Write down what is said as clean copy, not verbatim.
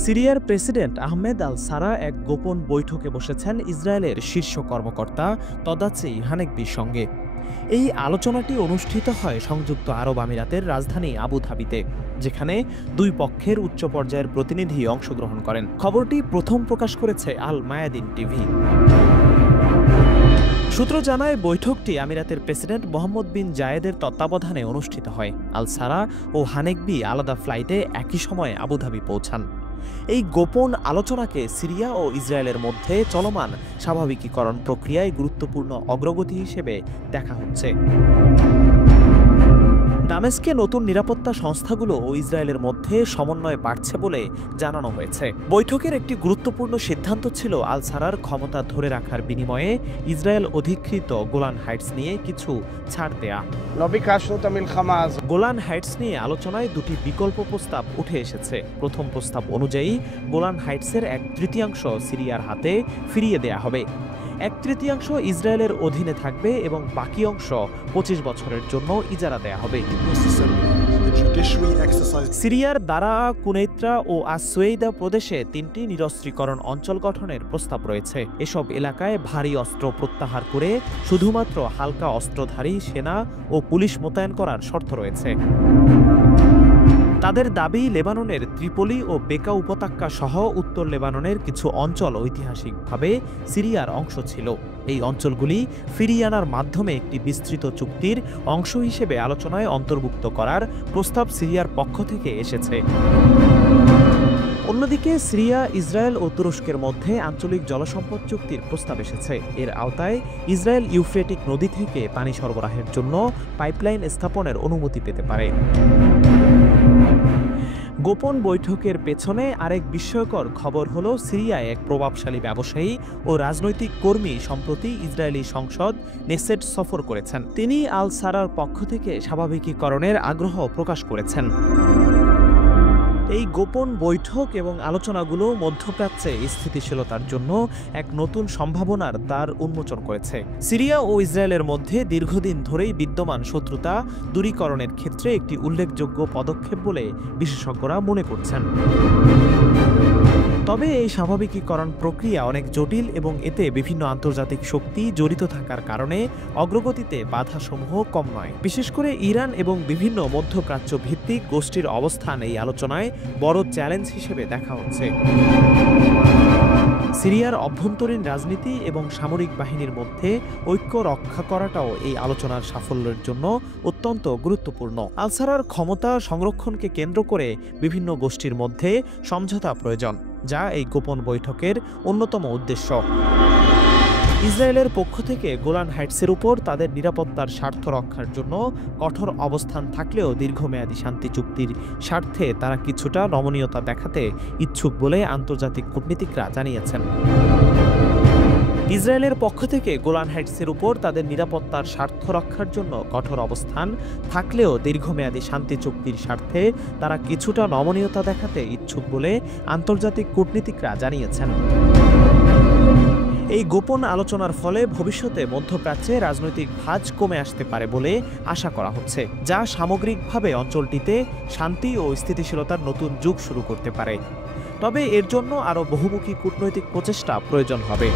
সিরিয়ার প্রেসিডেন্ট আহমেদ আল সারা এক গোপন বৈঠকে বসেছেন ইসরায়েলের শীর্ষ কর্মকর্তা তদাচি হানেকবির সঙ্গে। এই আলোচনাটি অনুষ্ঠিত হয় সংযুক্ত আরব আমিরাতের রাজধানী আবু ধাবিতে, যেখানে দুই পক্ষের উচ্চ পর্যায়ের প্রতিনিধি অংশগ্রহণ করেন। খবরটি প্রথম প্রকাশ করেছে আল মায়াদিন টিভি। সূত্র জানায়, বৈঠকটি আমিরাতের প্রেসিডেন্ট মোহাম্মদ বিন জায়েদের তত্ত্বাবধানে অনুষ্ঠিত হয়। আল সারা ও হানেকবি আলাদা ফ্লাইটে একই সময়ে আবুধাবি পৌঁছান। এই গোপন আলোচনাকে সিরিয়া ও ইসরায়েলের মধ্যে চলমান স্বাভাবিকীকরণ প্রক্রিয়ায় গুরুত্বপূর্ণ অগ্রগতি হিসেবে দেখা হচ্ছে। দামেস্কে নতুন নিরাপত্তা সংস্থাগুলো ও ইসরায়েলের মধ্যে সমন্বয় বাড়ছে বলে জানানো হয়েছে। বৈঠকের একটি গুরুত্বপূর্ণ সিদ্ধান্ত ছিল আল সারার ক্ষমতা ধরে রাখার বিনিময়ে ইসরায়েল অধিকৃত গোলান হাইটস নিয়ে কিছু ছাড় দেয়া। গোলান হাইটস নিয়ে আলোচনায় দুটি বিকল্প প্রস্তাব উঠে এসেছে। প্রথম প্রস্তাব অনুযায়ী গোলান হাইটসের 1/3 সিরিয়ার হাতে ফিরিয়ে দেয়া হবে। 1/3 ইসরায়েলের অধীনে থাকবে এবং বাকি অংশ 25 বছরের জন্য ইজারা দেয়া হবে। সিরিয়ার দারা, কুনেইত্রা ও আসওয়েইদা প্রদেশে 3টি নিরস্ত্রীকরণ অঞ্চল গঠনের প্রস্তাব রয়েছে। এসব এলাকায় ভারী অস্ত্র প্রত্যাহার করে শুধুমাত্র হালকা অস্ত্রধারী সেনা ও পুলিশ মোতায়েন করার শর্ত রয়েছে। তাদের দাবি, লেবাননের ত্রিপলি ও বেকা উপত্যকা সহ উত্তর লেবাননের কিছু অঞ্চল ঐতিহাসিকভাবে সিরিয়ার অংশ ছিল। এই অঞ্চলগুলি ফিরিয়ে আনার মাধ্যমে একটি বিস্তৃত চুক্তির অংশ হিসেবে আলোচনায় অন্তর্ভুক্ত করার প্রস্তাব সিরিয়ার পক্ষ থেকে এসেছে। অন্যদিকে সিরিয়া, ইসরায়েল ও তুরস্কের মধ্যে আঞ্চলিক জলসম্পদ চুক্তির প্রস্তাব এসেছে। এর আওতায় ইসরায়েল ইউফ্রেটিক নদী থেকে পানি সরবরাহের জন্য পাইপলাইন স্থাপনের অনুমতি পেতে পারে। গোপন বৈঠকের পেছনে আরেক বিস্ময়কর খবর হল, সিরিয়ায় এক প্রভাবশালী ব্যবসায়ী ও রাজনৈতিক কর্মী সম্প্রতি ইসরায়েলি সংসদ নেসেট সফর করেছেন। তিনি আল সারার পক্ষ থেকে স্বাভাবিকীকরণের আগ্রহ প্রকাশ করেছেন। এই গোপন বৈঠক এবং আলোচনাগুলো মধ্যপ্রাচ্যে স্থিতিশীলতার জন্য এক নতুন সম্ভাবনার দ্বার উন্মোচন করেছে। সিরিয়া ও ইসরায়েলের মধ্যে দীর্ঘদিন ধরেই বিদ্যমান শত্রুতা দূরীকরণের ক্ষেত্রে একটি উল্লেখযোগ্য পদক্ষেপ বলে বিশেষজ্ঞরা মনে করছেন। তবে এই স্বাভাবিকীকরণ প্রক্রিয়া অনেক জটিল এবং এতে বিভিন্ন আন্তর্জাতিক শক্তি জড়িত থাকার কারণে অগ্রগতিতে বাধাসমূহ কম নয়। বিশেষ করে ইরান এবং বিভিন্ন মধ্যপ্রাচ্য ভিত্তিক গোষ্ঠীর অবস্থান এই আলোচনায় বড় চ্যালেঞ্জ হিসেবে দেখা হচ্ছে। সিরিয়ার অভ্যন্তরীণ রাজনীতি এবং সামরিক বাহিনীর মধ্যে ঐক্য রক্ষা করাটাও এই আলোচনার সাফল্যের জন্য অত্যন্ত গুরুত্বপূর্ণ। আল সারার ক্ষমতা সংরক্ষণকে কেন্দ্র করে বিভিন্ন গোষ্ঠীর মধ্যে সমঝোতা প্রয়োজন, যা এই গোপন বৈঠকের অন্যতম উদ্দেশ্য। ইসরায়েলের পক্ষ থেকে গোলান হাইটসের উপর তাদের নিরাপত্তার স্বার্থ রক্ষার জন্য কঠোর অবস্থান থাকলেও দীর্ঘমেয়াদী শান্তি চুক্তির স্বার্থে তারা কিছুটা নমনীয়তা দেখাতে ইচ্ছুক বলে আন্তর্জাতিক কূটনীতিকরা জানিয়েছেন। ইসরায়েলের পক্ষ থেকে গোলান হাইটসের উপর তাদের নিরাপত্তার স্বার্থ রক্ষার জন্য কঠোর অবস্থান থাকলেও দীর্ঘমেয়াদী শান্তি চুক্তির স্বার্থে তারা কিছুটা নমনীয়তা দেখাতে ইচ্ছুক বলে আন্তর্জাতিক কূটনীতিকরা জানিয়েছেন। এই গোপন আলোচনার ফলে ভবিষ্যতে মধ্যপ্রাচ্যে রাজনৈতিক ভাঁজ কমে আসতে পারে বলে আশা করা হচ্ছে, যা সামগ্রিকভাবে অঞ্চলটিতে শান্তি ও স্থিতিশীলতার নতুন যুগ শুরু করতে পারে। তবে এর জন্য আরও বহুমুখী কূটনৈতিক প্রচেষ্টা প্রয়োজন হবে।